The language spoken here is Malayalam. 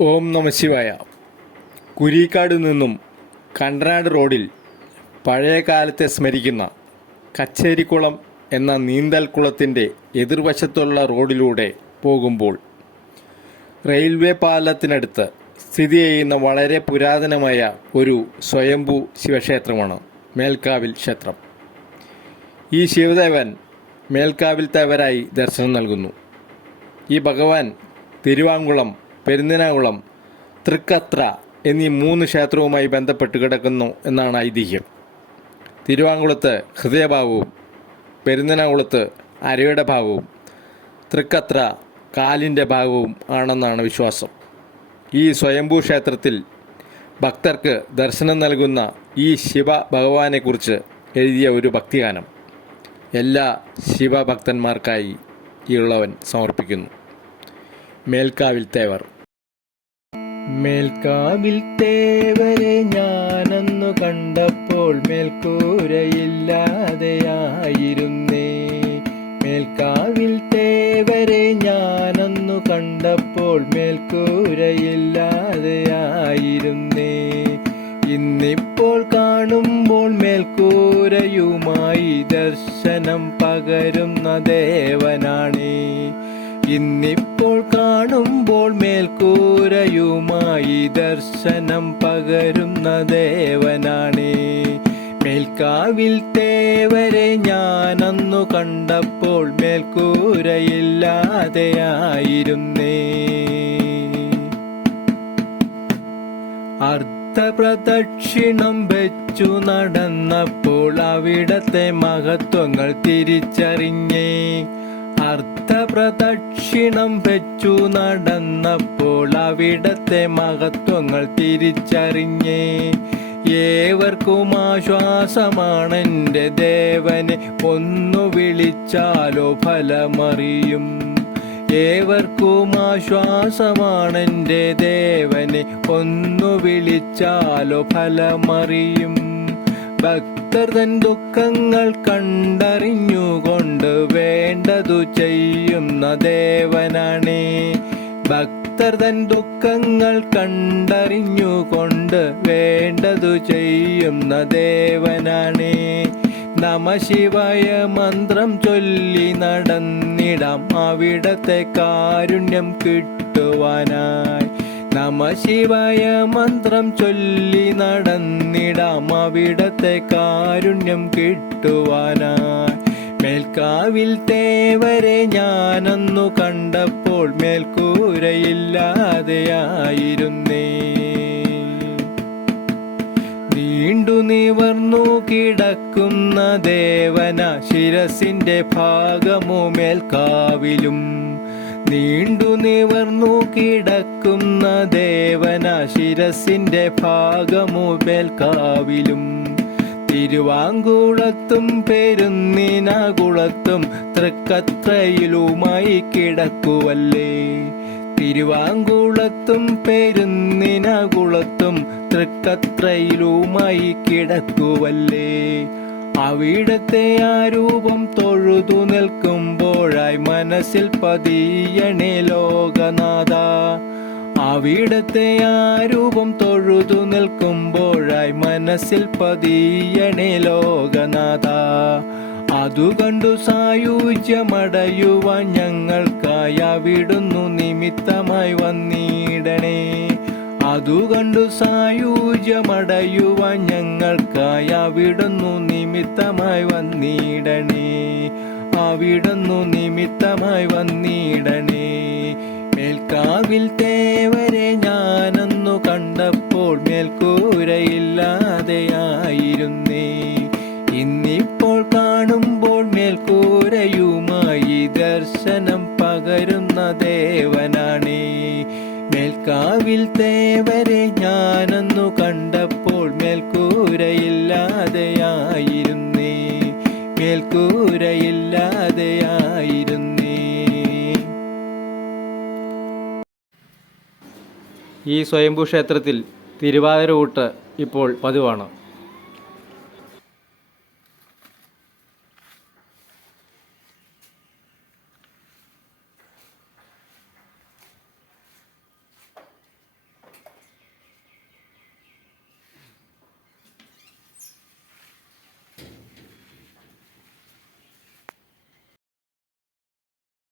ഓം നമശിവായ കുരീക്കാട് നിന്നും കണ്ടനാട് റോഡിൽ പഴയ കാലത്തെ സ്മരിക്കുന്ന കച്ചേരിക്കുളം എന്ന നീന്തൽക്കുളത്തിന്റെ എതിർവശത്തുള്ള റോഡിലൂടെ പോകുമ്പോൾ റെയിൽവേ പാലത്തിനടുത്ത് സ്ഥിതി ചെയ്യുന്ന വളരെ പുരാതനമായ ഒരു സ്വയംഭൂ ശിവക്ഷേത്രമാണ് മേൽക്കാവിൽ ക്ഷേത്രം. ഈ ശിവദേവൻ മേൽക്കാവിൽ തേവരായി ദർശനം നൽകുന്നു. ഈ ഭഗവാൻ തിരുവാങ്കുളം പെരുന്നിനാകുളം തൃക്കത്ര എന്നീ മൂന്ന് ക്ഷേത്രവുമായി ബന്ധപ്പെട്ട് കിടക്കുന്നു എന്നാണ് ഐതിഹ്യം. തിരുവാങ്കുളത്ത് ഹൃദയഭാവവും പെരുന്തനാകുളത്ത് അരയുടെ ഭാവവും തൃക്കത്ര കാലിന്റെ ഭാഗവും ആണെന്നാണ് വിശ്വാസം. ഈ സ്വയംഭൂ ക്ഷേത്രത്തിൽ ഭക്തർക്ക് ദർശനം നൽകുന്ന ഈ ശിവ ഭഗവാനെക്കുറിച്ച് എഴുതിയ ഒരു ഭക്തിഗാനം എല്ലാ ശിവഭക്തന്മാർക്കായി ഉള്ളവൻ സമർപ്പിക്കുന്നു. മേൽക്കാവിൽ തേവർ. മേൽക്കാവിൽ തേവരെ ഞാനന്നു കണ്ടപ്പോൾ മേൽക്കൂരയില്ലാതെയായിരുന്നേ. മേൽക്കാവിൽ തേവരെ ഞാനന്നു കണ്ടപ്പോൾ മേൽക്കൂരയില്ലാതെയായിരുന്നേ. ഇന്നിപ്പോൾ കാണുമ്പോൾ മേൽക്കൂരയുമായി ദർശനം പകരുന്ന ദേവനാണേ. ഇന്നിപ്പോൾ കാണുമ്പോൾ മേൽക്കൂരയുമായി ദർശനം പകരുന്ന ദേവനാണേ. മേൽക്കാവിൽ തേവരെ ഞാനന്നു കണ്ടപ്പോൾ മേൽക്കൂരയില്ലാതെയായിരുന്നേ. അർത്ഥപ്രദക്ഷിണം വെച്ചു നടന്നപ്പോൾ അവിടത്തെ മഹത്വങ്ങൾ തിരിച്ചറിഞ്ഞേ. അർത്ഥപ്രദക്ഷിണം വെച്ചു നടന്നപ്പോൾ അവിടത്തെ മഹത്വങ്ങൾ തിരിച്ചറിഞ്ഞേ. ഏവർക്കും ആശ്വാസമാണെന്റെ ദേവനെ ഒന്നു വിളിച്ചാലോ ഫലമറിയും. ഏവർക്കും ആശ്വാസമാണെന്റെ ദേവനെ ഒന്നു വിളിച്ചാലോ ഫലമറിയും. ഭക്തർ തൻ ദുഃഖങ്ങൾ കണ്ടറിഞ്ഞുകൊണ്ട് വേണ്ടതു ചെയ്യുന്ന ദേവനാണേ. ഭക്തർ തൻ ദുഃഖങ്ങൾ കണ്ടറിഞ്ഞുകൊണ്ട് വേണ്ടതു ചെയ്യുന്ന ദേവനാണേ. നമ ശിവായ മന്ത്രം ചൊല്ലി നടന്നിടാം. അവിടത്തെ കാരുണ്യം കിട്ടുവാനായി. നമ ശിവായ മന്ത്രം ചൊല്ലി നടന്നിടാം. അവിടത്തെ കാരുണ്യം കിട്ടുവാനായി. മേൽക്കാവിൽ തേവരെ ഞാനന്നു കണ്ടപ്പോൾ മേൽക്കൂരയില്ലാതെയായിരുന്നേ. നീണ്ടു നിവർന്നു കിടക്കുന്ന ദേവന ശിരസിന്റെ ഭാഗമോ മേൽക്കാവിലും. നീണ്ടു നിവർന്നു കിടക്കുന്ന ദേവന ശിരസിന്റെ ഭാഗമോ മേൽക്കാവിലും തിരുവാങ്കുളത്തും പെരുന്നിനകുളത്തും തൃക്കത്രയിലുമായി കിടക്കുവല്ലേ. തിരുവാങ്കുളത്തും പെരുന്നിനകുളത്തും തൃക്കത്രയിലുമായി കിടക്കുവല്ലേ. അവിടത്തെ ആ രൂപം തൊഴുതു നിൽക്കുമ്പോഴായി മനസ്സിൽ പതിയണേ ലോകനാഥ. അവിടത്തെ ആ രൂപം തൊഴുതു നിൽക്കുമ്പോഴായി മനസ്സിൽ പതിയണേ ലോകനാഥ. അതു കണ്ടു സായുജ്യമടയുവാൻ ഞങ്ങൾക്കായി അവിടുന്നു നിമിത്തമായി വന്നിടണേ. അതു കണ്ടു സായുജ്യമടയുവാൻ ഞങ്ങൾക്കായി അവിടുന്നു നിമിത്തമായി വന്നിടണേ. അവിടുന്നു നിമിത്തമായി വന്നിടണേ. മേൽക്കാവിൽ തേവരെ ഞാനൊന്നു കണ്ടപ്പോൾ മേൽക്കൂരയില്ലാതെയായിരുന്നേ. ഇന്നിപ്പോൾ കാണുമ്പോൾ മേൽക്കൂരയുമായി ദർശനം പകരുന്ന ദേവനാണേ. മേൽക്കാവിൽ തേവരെ ഞാനന്നു കണ്ടപ്പോൾ മേൽക്കൂരയില്ലാതെയായിരുന്നേ. മേൽക്കൂരയില്ലാതെയായിരുന്നേ. ഈ സ്വയംഭൂ ക്ഷേത്രത്തിൽ തിരുവാതിരൂട്ട് ഇപ്പോൾ പതിവാണ്.